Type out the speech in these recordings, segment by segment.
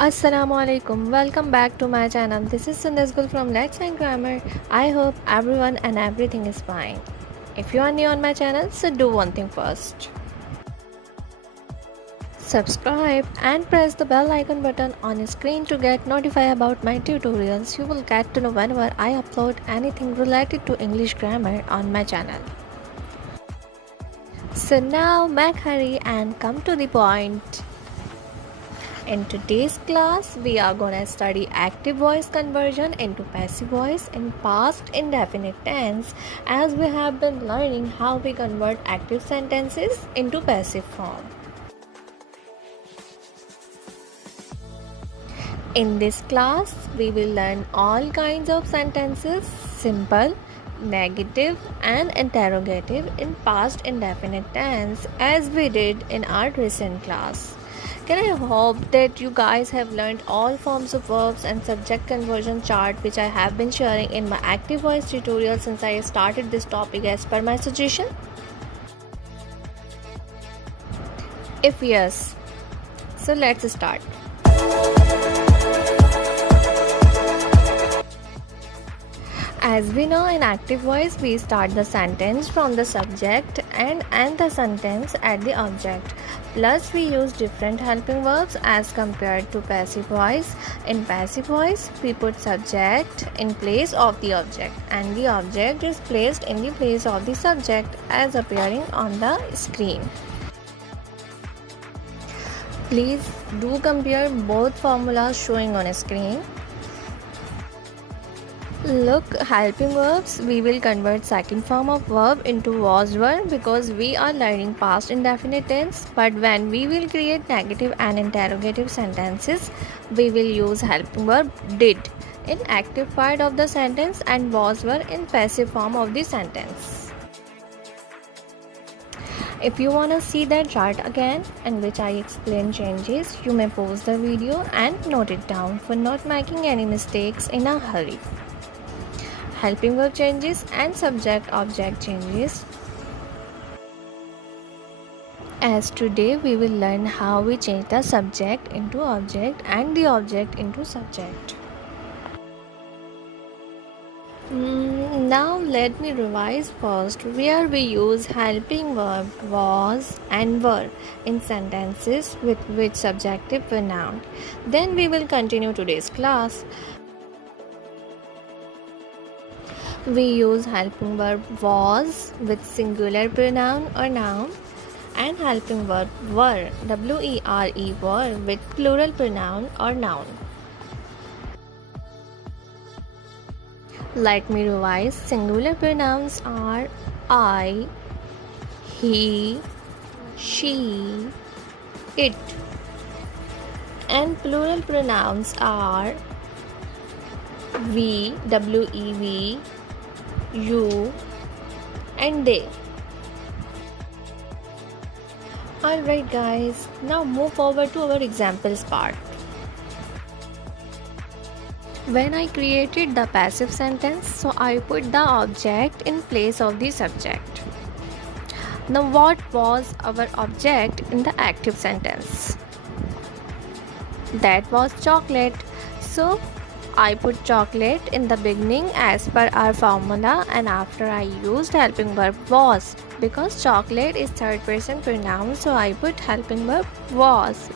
Assalamualaikum. Welcome back to my channel. This is Sundasgul from Let's Learn Grammar. I hope everyone and everything is fine. If you are new on my channel, so do one thing first. Subscribe and press the bell icon button on your screen to get notified about my tutorials. You will get to know whenever I upload anything related to English grammar on my channel. So now make hurry and come to the point. In today's class, we are going to study active voice conversion into passive voice in past indefinite tense, as we have been learning how we convert active sentences into passive form. In this class, we will learn all kinds of sentences, simple, negative and interrogative in past indefinite tense, as we did in our recent class. Can I hope that you guys have learned all forms of verbs and subject conversion chart which I have been sharing in my active voice tutorial since I started this topic as per my suggestion? If yes, so let's start. As we know, in active voice, we start the sentence from the subject and end the sentence at the object. Plus, we use different helping verbs as compared to passive voice. In passive voice, we put subject in place of the object and the object is placed in the place of the subject as appearing on the screen. Please do compare both formulas showing on a screen. Look, helping verbs, we will convert second form of verb into was were because we are learning past indefinite tense, but when we will create negative and interrogative sentences, we will use helping verb did in active part of the sentence and was were in passive form of the sentence. If you want to see that chart again in which I explain changes, you may pause the video and note it down for not making any mistakes in a hurry. Helping verb changes and subject object changes. As today we will learn how we change the subject into object and the object into subject. Now let me revise first where we use helping verb was and were in sentences with which subjective pronoun. Then we will continue today's class. We use helping verb was with singular pronoun or noun and helping verb were, W-E-R-E, were with plural pronoun or noun. Let me revise. Singular pronouns are I, he, she, it, and plural pronouns are we, W-E-V, you and they. Alright guys, now move forward to our examples part. When I created the passive sentence, so I put the object in place of the subject. Now what was our object in the active sentence? That was chocolate. So I put chocolate in the beginning as per our formula, and after I used helping verb was because chocolate is third person pronoun, so I put helping verb was.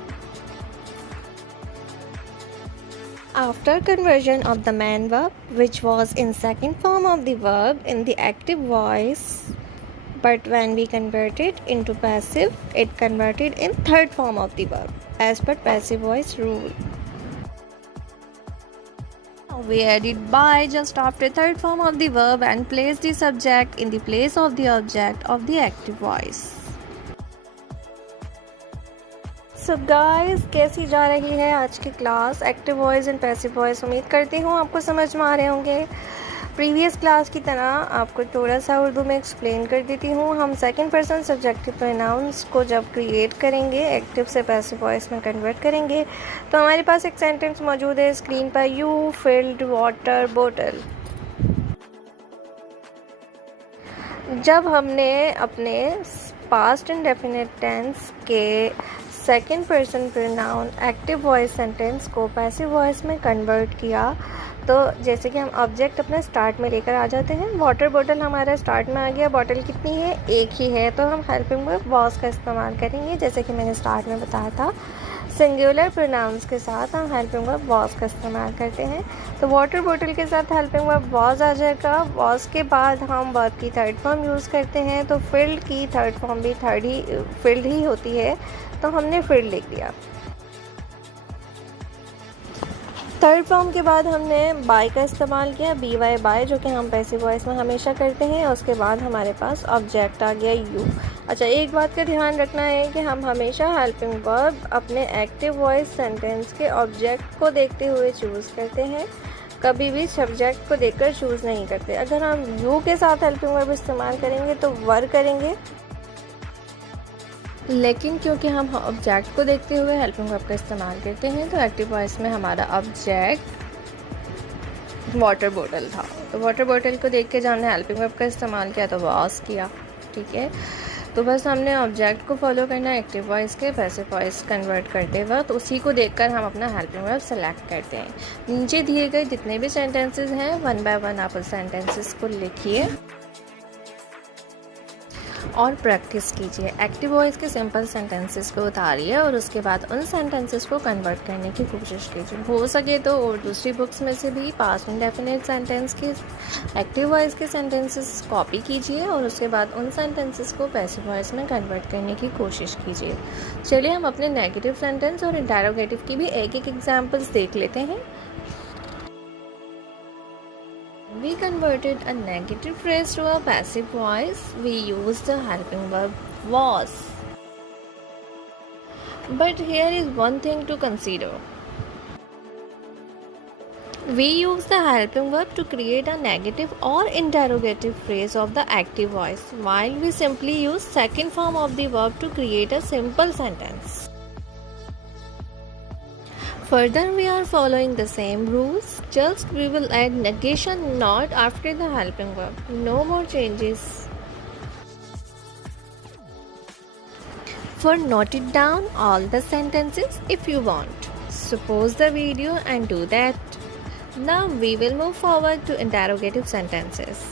After conversion of the main verb, which was in second form of the verb in the active voice, but when we converted into passive, it converted in third form of the verb as per passive voice rule. We added by just after third form of the verb and place the subject in the place of the object of the active voice. So guys, कैसी जा रही है आज की class active voice and passive voice? उम्मीद करती हूँ आपको समझ में आ रहे होंगे। प्रीवियस क्लास की तरह आपको थोड़ा सा उर्दू में एक्सप्लेन कर देती हूँ। हम सेकंड पर्सन सब्जेक्टिव प्रोनाउंस को जब क्रिएट करेंगे, एक्टिव से पैसिव वॉइस में कन्वर्ट करेंगे, तो हमारे पास एक सेंटेंस मौजूद है स्क्रीन पर, यू फिल्ड वाटर बोतल। जब हमने अपने पास्ट इंडेफिनिट टेंस के second person pronoun active voice sentence को पैसिव वॉइस में कन्वर्ट किया। तो जैसे कि हम ऑब्जेक्ट अपना स्टार्ट में लेकर आ जाते हैं, वाटर बॉटल हमारा स्टार्ट में आ गया, बॉटल कितनी है, एक ही है, तो हम हेल्पिंग वर्ब वॉज का इस्तेमाल करेंगे जैसे कि मैंने स्टार्ट में बताया था। सिंगुलर प्रोनाउंस के साथ हम हेल्पिंग वर्ब वॉज का इस्तेमाल करते हैं। तो वाटर बॉटल के साथ हेल्पिंग वर्ब वॉज आ जाएगा। वॉज के बाद हम वर्ब की थर्ड फॉर्म यूज़ करते हैं, तो फिल्ड की थर्ड फॉर्म भी फिल्ड ही होती है, तो हमने फिल्ड लिख दिया। थर्ड फॉर्म के बाद हमने बाय का इस्तेमाल किया, बी वाई बाय, जो कि हम पैसिव वॉइस में हमेशा करते हैं। उसके बाद हमारे पास ऑब्जेक्ट आ गया यू। अच्छा, एक बात का ध्यान रखना है कि हम हमेशा हेल्पिंग वर्ब अपने एक्टिव वॉइस सेंटेंस के ऑब्जेक्ट को देखते हुए चूज़ करते हैं, कभी भी सब्जेक्ट को देखकर चूज़ नहीं करते। अगर हम यू के साथ हेल्पिंग वर्ब इस्तेमाल करेंगे तो वर करेंगे, लेकिन क्योंकि हम ऑब्जेक्ट को देखते हुए हेल्पिंग वर्ब का इस्तेमाल करते हैं, तो एक्टिव वॉइस में हमारा ऑब्जेक्ट वाटर बॉटल था, तो वाटर बॉटल को देख के जब हमने हेल्पिंग वर्ब का इस्तेमाल किया तो वॉज किया। ठीक है, तो बस हमने ऑब्जेक्ट को फॉलो करना है एक्टिव वॉइस के पैसिव वॉइस कन्वर्ट करते वक्त, तो उसी को देखकर हम अपना हेल्पिंग वर्ब सेलेक्ट करते हैं। नीचे दिए गए जितने भी सेंटेंसेस हैं, वन बाय वन आप उस सेंटेंसेस को लिखिए और प्रैक्टिस कीजिए। एक्टिव वॉइस के सिंपल सेंटेंसेस को उतारिए और उसके बाद उन सेंटेंसेस को कन्वर्ट करने की कोशिश कीजिए। हो सके तो और दूसरी बुक्स में से भी पास्ट इंडेफिनिट सेंटेंस के एक्टिव वॉइस के सेंटेंसेस कॉपी कीजिए और उसके बाद उन सेंटेंसेस को पैसिव वॉइस में कन्वर्ट करने की कोशिश कीजिए। चलिए हम अपने नेगेटिव सेंटेंस और इंटरोगेटिव की भी एक एक एग्जाम्पल्स देख लेते हैं। We converted a negative phrase to a passive voice. We used the helping verb was. But here is one thing to consider. We use the helping verb to create a negative or interrogative phrase of the active voice, while we simply use second form of the verb to create a simple sentence. Further, we are following the same rules, just we will add negation not after the helping verb. No more changes. For note it down all the sentences if you want. So pause the video and do that. Now we will move forward to interrogative sentences.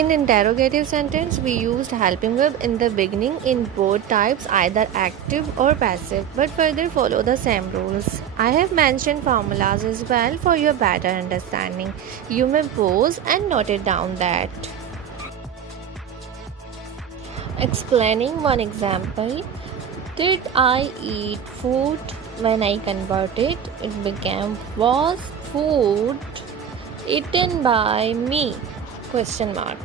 In interrogative sentence, we used helping verb in the beginning in both types, either active or passive, but further follow the same rules. I have mentioned formulas as well for your better understanding. You may pause and note it down that. Explaining one example. Did I eat food? When I converted, it became was food eaten by me? Question mark.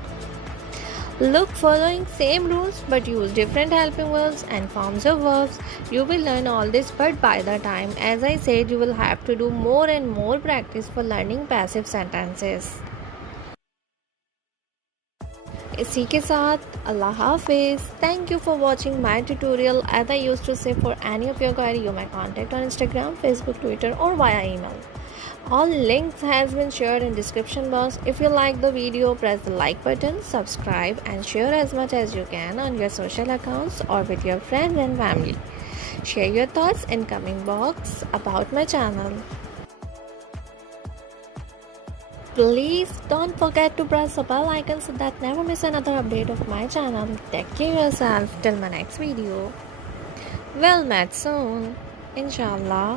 Look, following same rules but use different helping verbs and forms of verbs. You will learn all this, but by the time, as I said, you will have to do more and more practice for learning passive sentences. इसी के साथ अल्लाह हाफिज़. Thank you for watching my tutorial. As I used to say, for any of your query, you may contact on Instagram, Facebook, Twitter or via email. All links has been shared in description box. If you like the video, press the like button, subscribe and share as much as you can on your social accounts or with your friends and family. Share your thoughts in comment box about my channel. Please don't forget to press the bell icon so that never miss another update of my channel. Take care yourself till my next video. Well met soon, inshallah.